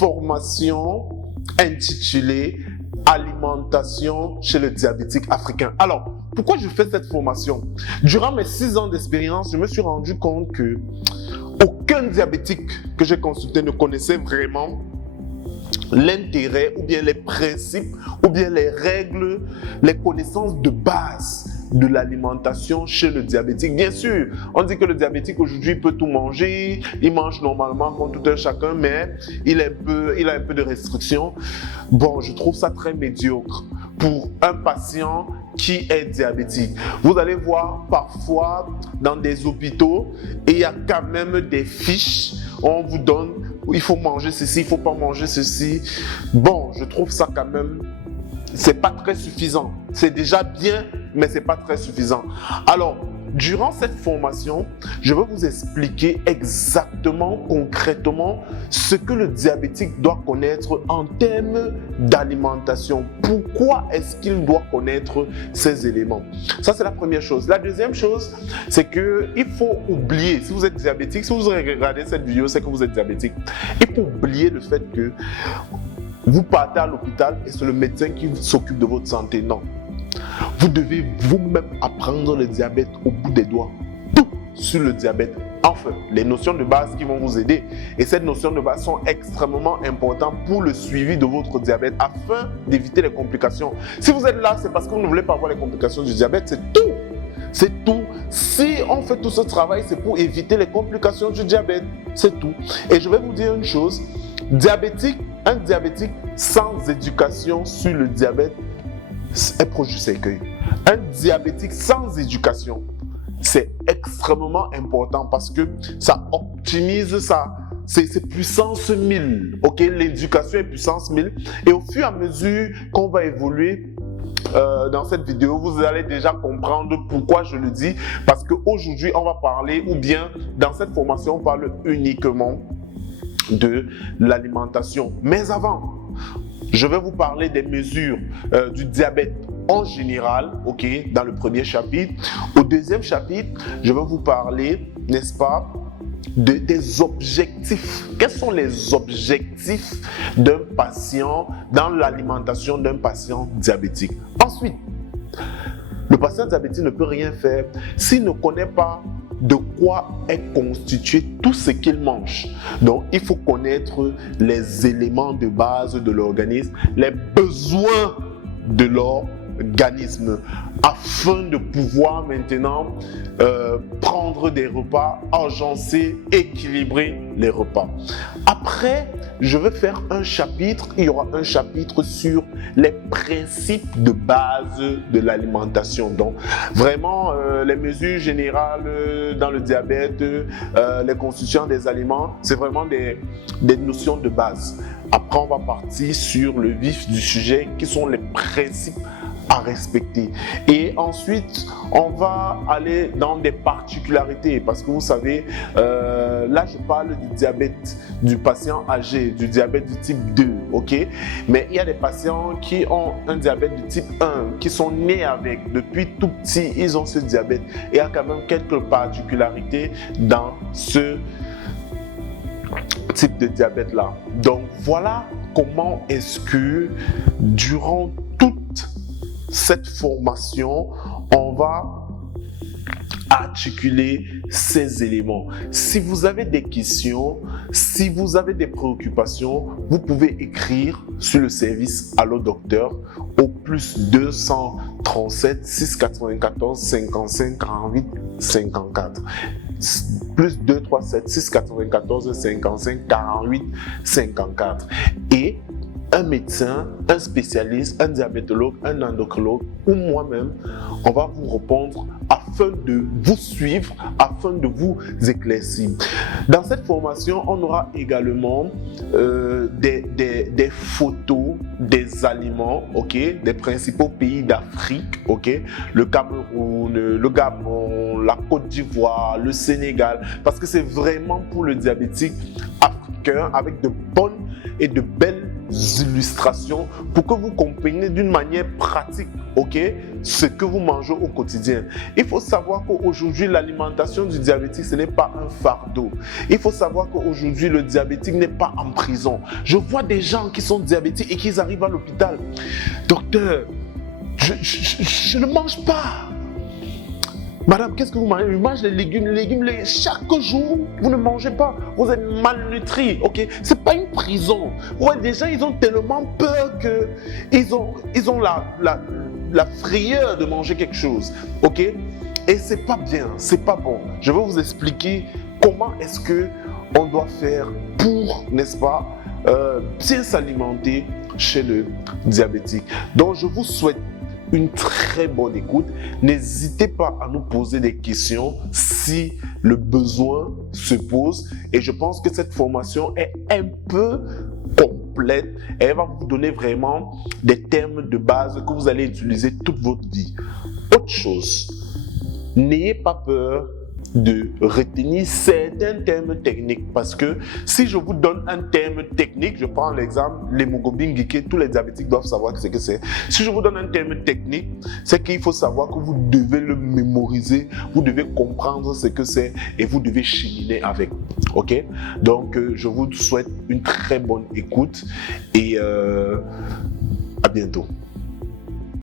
formation intitulée Alimentation chez le diabétique africain. Alors, pourquoi je fais cette formation? Durant mes 6 ans d'expérience, je me suis rendu compte que aucun diabétique que j'ai consulté ne connaissait vraiment l'intérêt ou bien les principes ou bien les règles, les connaissances de base de l'alimentation chez le diabétique. Bien sûr, on dit que le diabétique aujourd'hui peut tout manger, il mange normalement comme tout un chacun, mais il a un peu de restrictions. Bon, je trouve ça très médiocre pour un patient qui est diabétique. Vous allez voir parfois dans des hôpitaux, et il y a quand même des fiches, on vous donne, il faut manger ceci, il ne faut pas manger ceci. Bon, je trouve ça quand même, c'est pas très suffisant. C'est déjà bien, mais c'est pas très suffisant. Alors, durant cette formation, je vais vous expliquer exactement, concrètement, ce que le diabétique doit connaître en termes d'alimentation. Pourquoi est-ce qu'il doit connaître ces éléments? Ça, c'est la première chose. La deuxième chose, c'est qu'il faut oublier, si vous êtes diabétique, si vous regardez cette vidéo, c'est que vous êtes diabétique. Il faut oublier le fait que vous partez à l'hôpital et c'est le médecin qui s'occupe de votre santé. Non. Vous devez vous-même apprendre le diabète au bout des doigts. Tout sur le diabète. Enfin, les notions de base qui vont vous aider. Et ces notions de base sont extrêmement importantes pour le suivi de votre diabète afin d'éviter les complications. Si vous êtes là, c'est parce que vous ne voulez pas avoir les complications du diabète. C'est tout. C'est tout. Si on fait tout ce travail, c'est pour éviter les complications du diabète. C'est tout. Et je vais vous dire une chose. Un diabétique sans éducation sur le diabète est proche du cercueil. Un diabétique sans éducation, c'est extrêmement important parce que ça optimise ça. C'est puissance 1000. Ok, l'éducation est puissance 1000. Et au fur et à mesure qu'on va évoluer dans cette vidéo, vous allez déjà comprendre pourquoi je le dis. Parce qu'aujourd'hui, on va parler, ou bien dans cette formation, on parle uniquement de l'alimentation. Mais avant, je vais vous parler des mesures du diabète en général, ok, dans le premier chapitre. Au deuxième chapitre, je vais vous parler, n'est-ce pas, des objectifs. Quels sont les objectifs d'un patient dans l'alimentation d'un patient diabétique? Ensuite, le patient diabétique ne peut rien faire s'il ne connaît pas de quoi est constitué tout ce qu'il mange. Donc, il faut connaître les éléments de base de l'organisme, les besoins de l'organisme, afin de pouvoir maintenant prendre des repas, agencer, équilibrer les repas. Après, je vais faire un chapitre, il y aura un chapitre sur les principes de base de l'alimentation. Donc, vraiment, les mesures générales dans le diabète, les constituants des aliments, c'est vraiment des notions de base. Après, on va partir sur le vif du sujet, qui sont les principes à respecter. Et ensuite, on va aller dans des particularités parce que vous savez, là je parle du diabète du patient âgé, du diabète du type 2, ok? Mais il y a des patients qui ont un diabète du type 1, qui sont nés avec, depuis tout petit, ils ont ce diabète. Et il y a quand même quelques particularités dans ce type de diabète là. Donc voilà comment est-ce que durant toute cette formation, on va articuler ces éléments. Si vous avez des questions, si vous avez des préoccupations, vous pouvez écrire sur le service Allo Docteur au plus 237 694 55 48 54. Plus 237 694 55 48 54. Et un médecin, un spécialiste, un diabétologue, un endocrinologue ou moi-même, on va vous répondre afin de vous suivre, afin de vous éclaircir. Dans cette formation, on aura également des photos des aliments, ok, des principaux pays d'Afrique, ok, le Cameroun, le Gabon, la Côte d'Ivoire, le Sénégal, parce que c'est vraiment pour le diabétique africain avec de bonnes et de belles illustrations pour que vous compreniez d'une manière pratique, ok, ce que vous mangez au quotidien. Il faut savoir qu'aujourd'hui, l'alimentation du diabétique, ce n'est pas un fardeau. Il faut savoir qu'aujourd'hui, le diabétique n'est pas en prison. Je vois des gens qui sont diabétiques et qui arrivent à l'hôpital. Docteur, je ne mange pas. Madame, qu'est-ce que vous mangez? Je mange les légumes, chaque jour, vous ne mangez pas. Vous êtes malnutri, ok? C'est pas une prison. Ouais, des gens, ils ont tellement peur qu'ils ont la frayeur de manger quelque chose, ok? Et c'est pas bien, c'est pas bon. Je vais vous expliquer comment est-ce que on doit faire pour, n'est-ce pas, bien s'alimenter chez le diabétique. Donc, je vous souhaite une très bonne écoute. N'hésitez pas à nous poser des questions si le besoin se pose. Et je pense que cette formation est un peu complète. Elle va vous donner vraiment des termes de base que vous allez utiliser toute votre vie. Autre chose, n'ayez pas peur de retenir certains termes techniques, parce que si je vous donne un terme technique, je prends l'exemple, l'hémoglobine glycée, tous les diabétiques doivent savoir ce que c'est. Si je vous donne un terme technique, c'est qu'il faut savoir que vous devez le mémoriser, vous devez comprendre ce que c'est et vous devez cheminer avec. Ok? Donc, je vous souhaite une très bonne écoute et à bientôt.